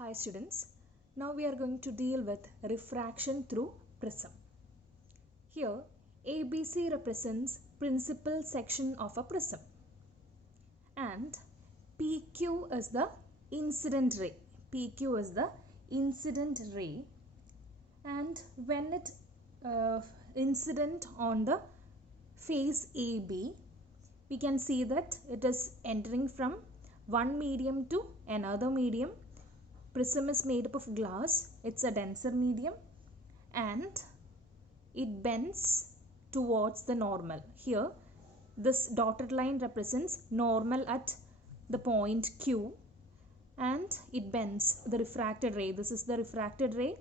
Hi students, now we are going to deal with refraction through prism. Here ABC represents principal section of a prism and PQ is the incident ray. PQ is the incident ray, and when it incident on the face AB, we can see that it is entering from one medium to another medium. Prism is made up of glass, it's a denser medium, and it bends towards the normal. Here this dotted line represents normal at the point Q, and it bends the refracted ray. This is the refracted ray,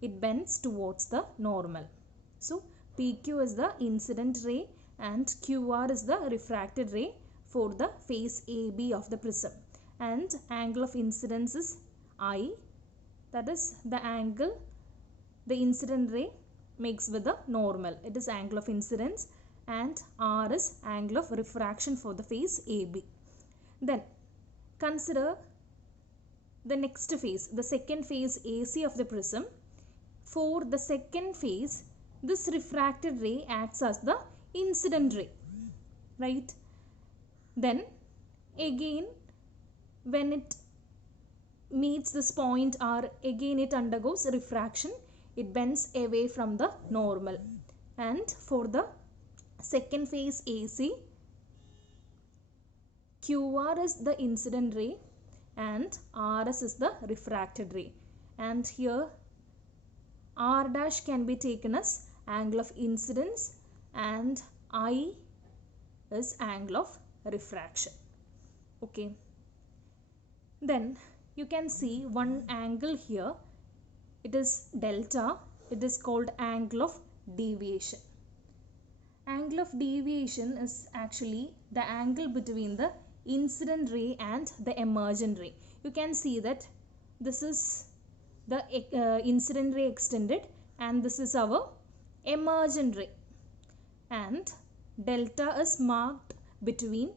it bends towards the normal. So PQ is the incident ray and QR is the refracted ray for the face AB of the prism, and angle of incidence is I, that is the angle the incident ray makes with the normal. It is angle of incidence, and R is angle of refraction for the face AB. Then consider the next phase, the second phase AC of the prism. For the second phase, this refracted ray acts as the incident ray, right? Then again when it meets this point R, again it undergoes refraction, it bends away from the normal. And for the second phase AC, QR is the incident ray and RS is the refracted ray, and here R dash can be taken as angle of incidence and I is angle of refraction. Okay, then you can see one angle here, it is delta, it is called angle of deviation. Angle of deviation is actually the angle between the incident ray and the emergent ray. You can see that this is the incident ray extended and this is our emergent ray, and delta is marked between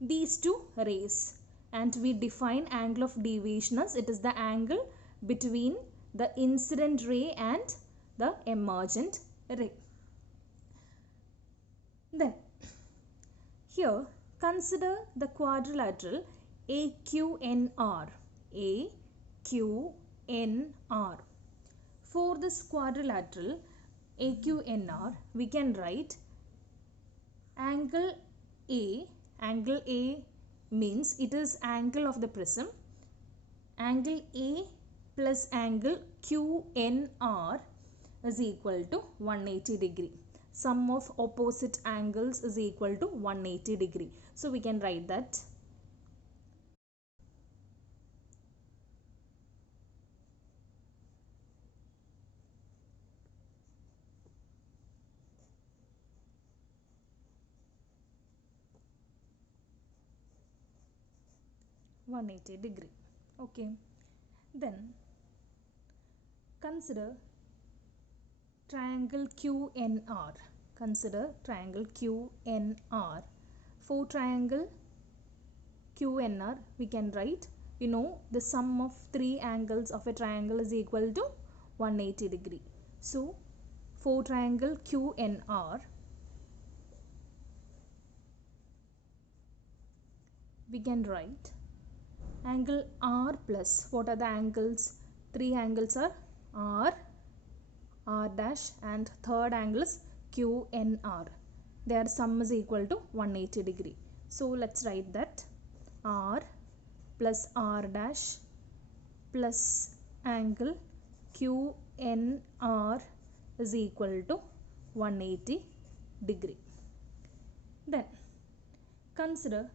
these two rays, and we define angle of deviation as it is the angle between the incident ray and the emergent ray. Then here consider the quadrilateral AQNR. AQNR. For this quadrilateral AQNR, we can write angle A. Angle A means it is angle of the prism. Angle A plus angle QNR is equal to 180 degree. Sum of opposite angles is equal to 180 degree. So we can write that degree. Okay, then consider triangle QNR. Consider triangle QNR. For triangle QNR, we can write, you know, the sum of three angles of a triangle is equal to 180 degree. So for triangle QNR, we can write angle R plus, what are the angles? Three angles are R, R dash, and third angle is QNR. Their sum is equal to 180 degree. So let's write that R plus R dash plus angle QNR is equal to 180 degree. Then consider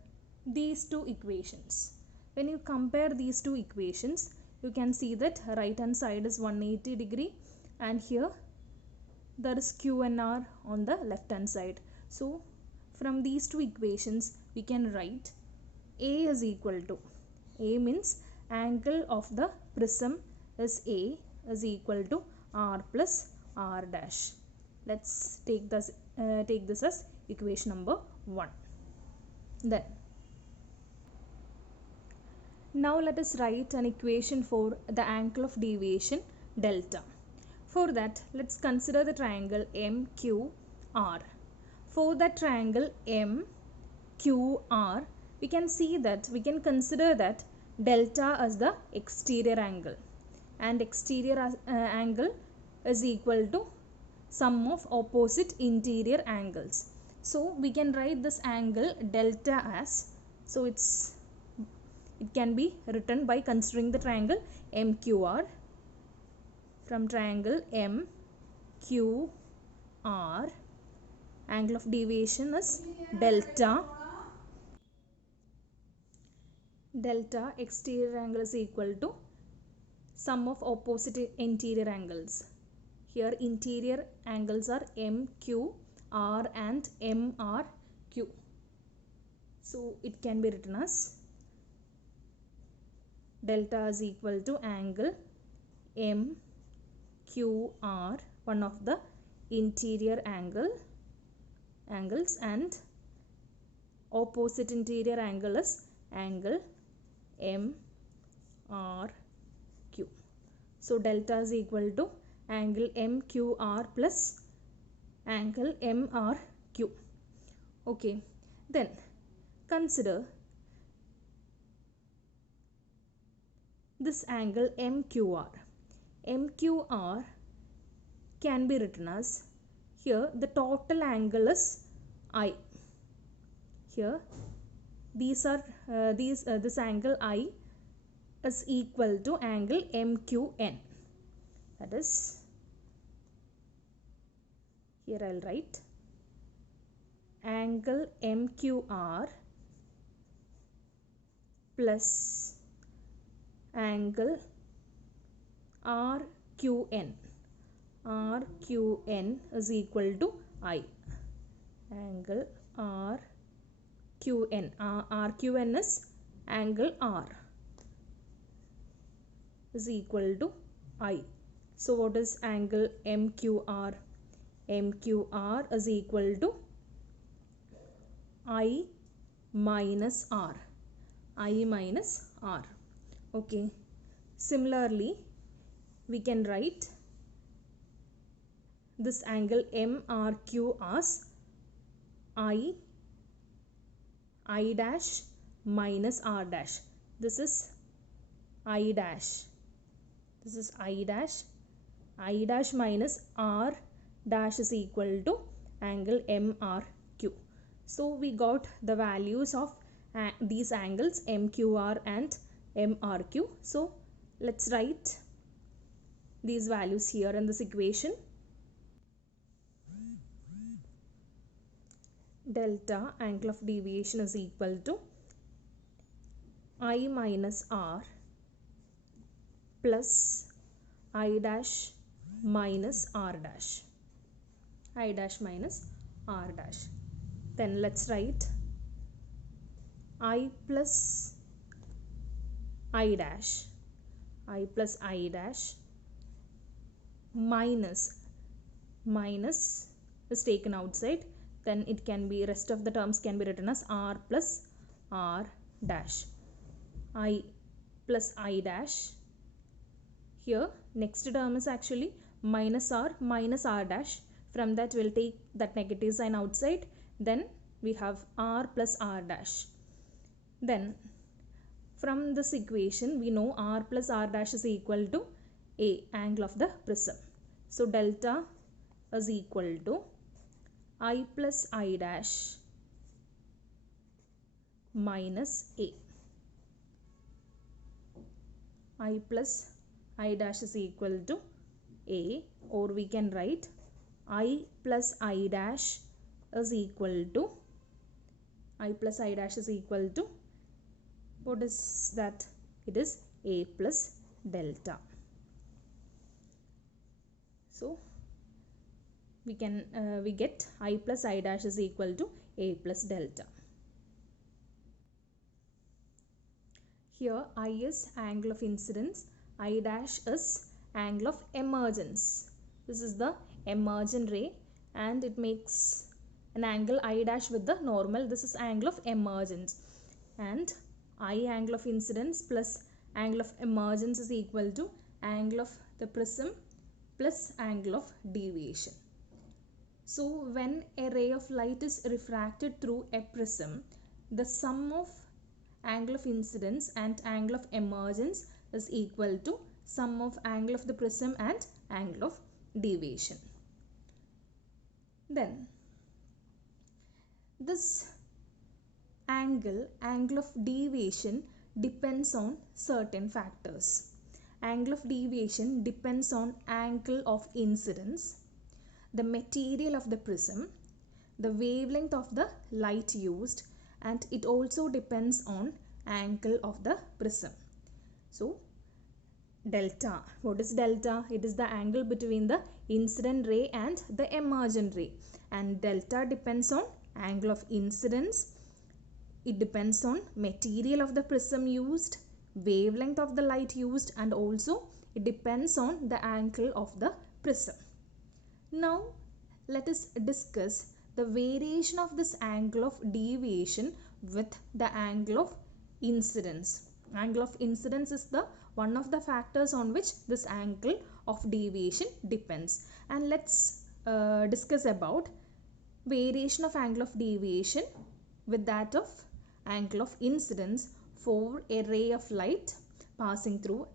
these two equations. When you compare these two equations, you can see that right hand side is 180 degree and here there is QNR on the left hand side. So from these two equations we can write A is equal to, A means angle of the prism is A, is equal to R plus R dash. Let's take this as equation number 1. Then Now let us write an equation for the angle of deviation delta. For that, let's consider the triangle MQR. For that triangle MQR, we can consider that delta as the exterior angle, and exterior angle is equal to sum of opposite interior angles. So we can write this angle delta as, so it can be written by considering the triangle MQR. From triangle MQR, angle of deviation is delta. Delta exterior angle is equal to sum of opposite interior angles. Here interior angles are MQR and MRQ. So it can be written as delta is equal to angle MQR, one of the interior angles, and opposite interior angle is angle MRQ. So delta is equal to angle MQR plus angle MRQ. Okay, then consider this angle MQR. MQR can be written as, here the total angle is I. Here this angle I is equal to angle MQN. That is, here I'll write angle MQR plus angle RQN. RQN is equal to I. Angle RQN. RQN is angle R is equal to I. So what is angle MQR? MQR is equal to I minus R. I minus R. Okay. Similarly, we can write this angle MRQ as I dash minus R dash. This is I dash. This is I dash. I dash minus R dash is equal to angle MRQ. So we got the values of these angles MQR and MRQ. So let's write these values here in this equation. Delta, angle of deviation, is equal to I minus R plus I dash minus R dash. I dash minus R dash. Then let's write I plus I dash. I plus I dash minus is taken outside. Then it can be, rest of the terms can be written as R plus R dash. I plus I dash. Here next term is actually minus R dash. From that we'll take that negative sign outside. Then we have R plus R dash. Then from this equation we know R plus R dash is equal to A, angle of the prism. So delta is equal to I plus I dash minus A. I plus I dash is equal to A, or we can write I plus I dash is equal to, I plus I dash is equal to, what is that? It is A plus delta. So we get I plus I dash is equal to A plus delta. Here I is angle of incidence, I dash is angle of emergence. This is the emergent ray and it makes an angle I dash with the normal. This is angle of emergence, and I angle of incidence plus angle of emergence is equal to angle of the prism plus angle of deviation. So when a ray of light is refracted through a prism, the sum of angle of incidence and angle of emergence is equal to sum of angle of the prism and angle of deviation. Then this angle of deviation depends on certain factors. Angle of deviation depends on angle of incidence, the material of the prism, the wavelength of the light used, and it also depends on angle of the prism. So delta, what is delta? It is the angle between the incident ray and the emergent ray, and delta depends on angle of incidence. It depends on material of the prism used, wavelength of the light used, and also it depends on the angle of the prism. Now let us discuss the variation of this angle of deviation with the angle of incidence. Angle of incidence is the one of the factors on which this angle of deviation depends. And let's discuss about variation of angle of deviation with that of angle of incidence for a ray of light passing through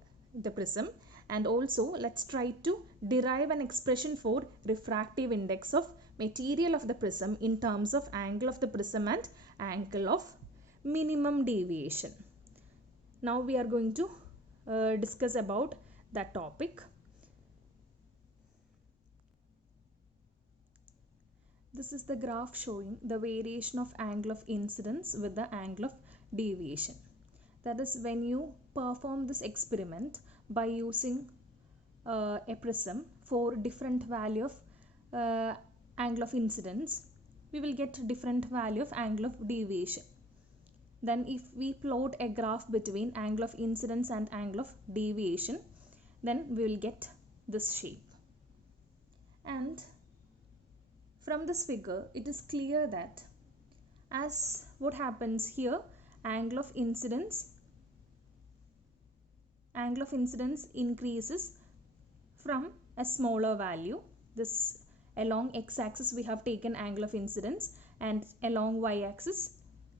the prism. And also let's try to derive an expression for refractive index of material of the prism in terms of angle of the prism and angle of minimum deviation. Now we are going to discuss about that topic. This is the graph showing the variation of angle of incidence with the angle of deviation. That is, when you perform this experiment by using a prism for different value of angle of incidence, we will get different value of angle of deviation. Then if we plot a graph between angle of incidence and angle of deviation, then we will get this shape. And from this figure, it is clear that as what happens here, angle of incidence increases from a smaller value. This along x-axis we have taken angle of incidence, and along y-axis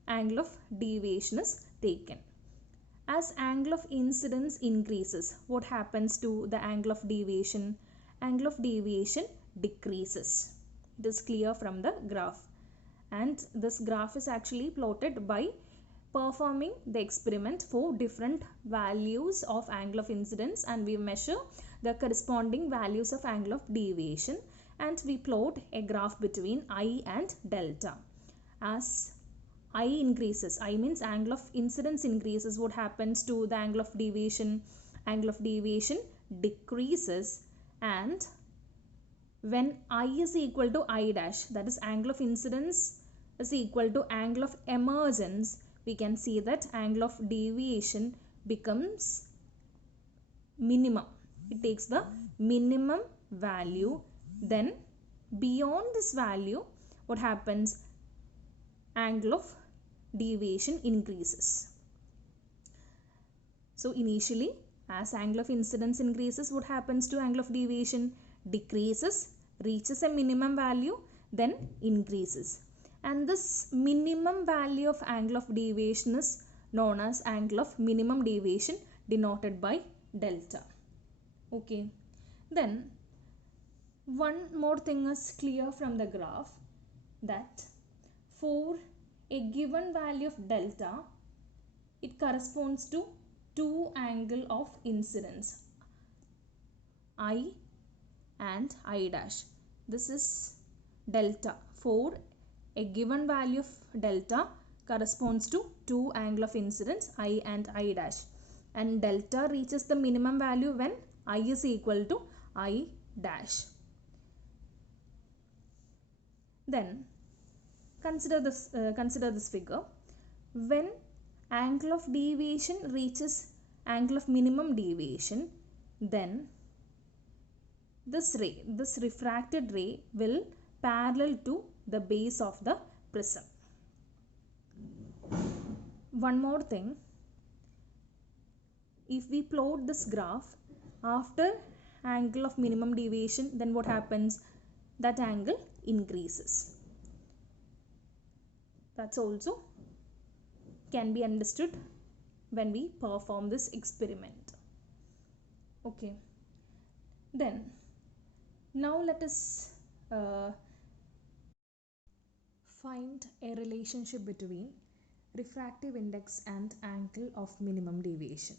angle of deviation is taken. As angle of incidence increases, what happens to the angle of deviation? Angle of deviation decreases. It is clear from the graph, and this graph is actually plotted by performing the experiment for different values of angle of incidence, and we measure the corresponding values of angle of deviation, and we plot a graph between I and delta. As I increases, I means angle of incidence increases, what happens to the angle of deviation? Angle of deviation decreases, and when I is equal to I dash, that is angle of incidence is equal to angle of emergence, we can see that angle of deviation becomes minimum. It takes the minimum value. Then beyond this value, what happens? Angle of deviation increases. So initially, as angle of incidence increases, what happens to angle of deviation? Decreases, reaches a minimum value, then increases. And this minimum value of angle of deviation is known as angle of minimum deviation, denoted by delta. Okay. Then one more thing is clear from the graph, that for a given value of delta, it corresponds to two angle of incidence, I and I dash. This is delta. For a given value of delta corresponds to two angle of incidence, I and I dash, and delta reaches the minimum value when I is equal to I dash. Then consider this figure. When angle of deviation reaches angle of minimum deviation, then this refracted ray will parallel to the base of the prism. One more thing, if we plot this graph after angle of minimum deviation, then what happens? That angle increases. That's also can be understood when we perform this experiment. Okay, then now let us find a relationship between refractive index and angle of minimum deviation.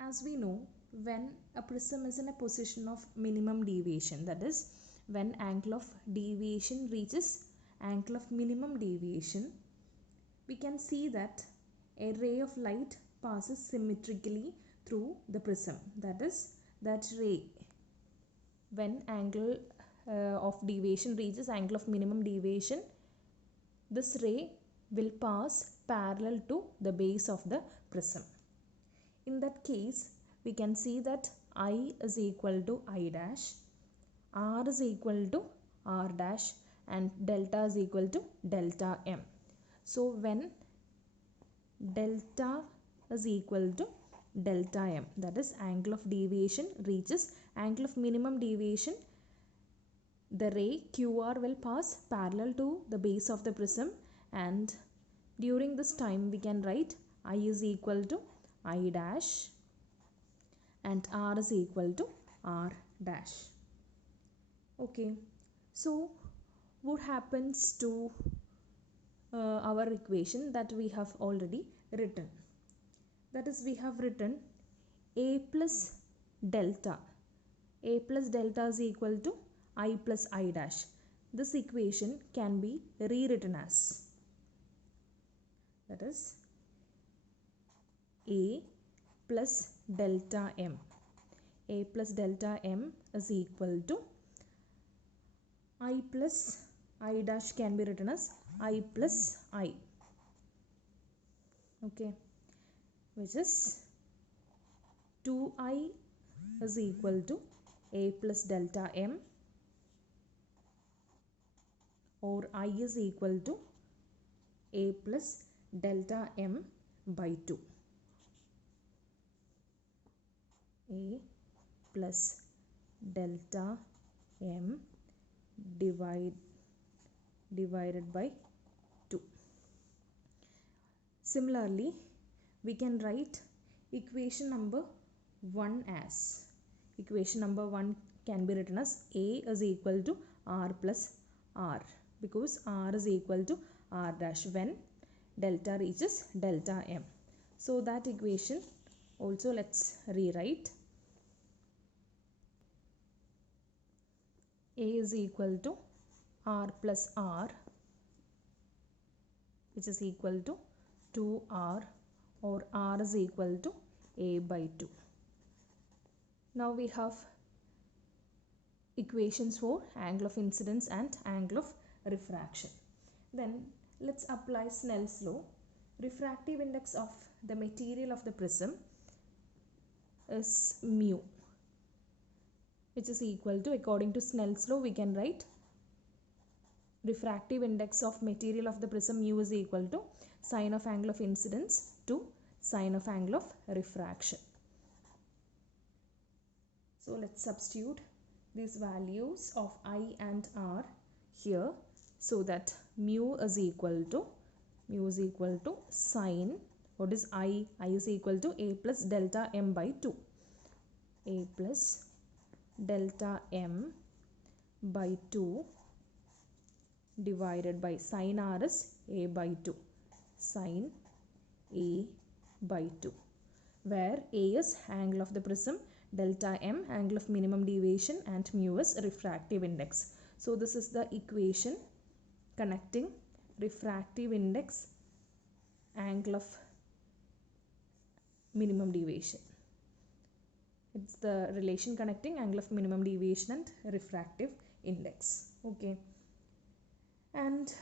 As we know, when a prism is in a position of minimum deviation, that is when angle of deviation reaches angle of minimum deviation, we can see that a ray of light passes symmetrically through the prism. That is, that ray, when angle of deviation reaches angle of minimum deviation, this ray will pass parallel to the base of the prism. In that case, we can see that I is equal to I dash, R is equal to R dash, and delta is equal to delta M. So when delta is equal to delta M, that is angle of deviation reaches angle of minimum deviation, the ray QR will pass parallel to the base of the prism, and during this time we can write I is equal to I dash and R is equal to R dash. Okay, so what happens to our equation that we have already written? That is, we have written A plus delta. A plus delta is equal to I plus I dash. This equation can be rewritten as, that is, A plus delta M. A plus delta M is equal to I plus I dash can be written as I plus I. Okay, which is 2I is equal to A plus delta M, or I is equal to A plus delta M by 2. A plus delta M divided by 2. Similarly, we can write equation number 1 as, equation number 1 can be written as A is equal to R plus R, because R is equal to R dash when delta reaches delta M. So that equation also let's rewrite. A is equal to R plus R, which is equal to 2R, or R is equal to A by 2. Now we have equations for angle of incidence and angle of refraction. Then let's apply Snell's law. Refractive index of the material of the prism is mu, which is equal to, according to Snell's law, we can write refractive index of material of the prism mu is equal to sine of angle of incidence to sine of angle of refraction. So let's substitute these values of I and R here, so that mu is equal to sine, what is I? I is equal to A plus delta M by 2. A plus delta M by 2 divided by sine R is A by 2. Sine A by 2, where A is angle of the prism, delta M angle of minimum deviation, and mu is refractive index. So this is the equation connecting refractive index, angle of minimum deviation. It's the relation connecting angle of minimum deviation and refractive index. Okay, and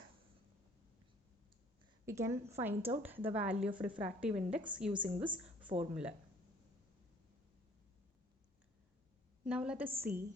we can find out the value of refractive index using this formula. Now let us see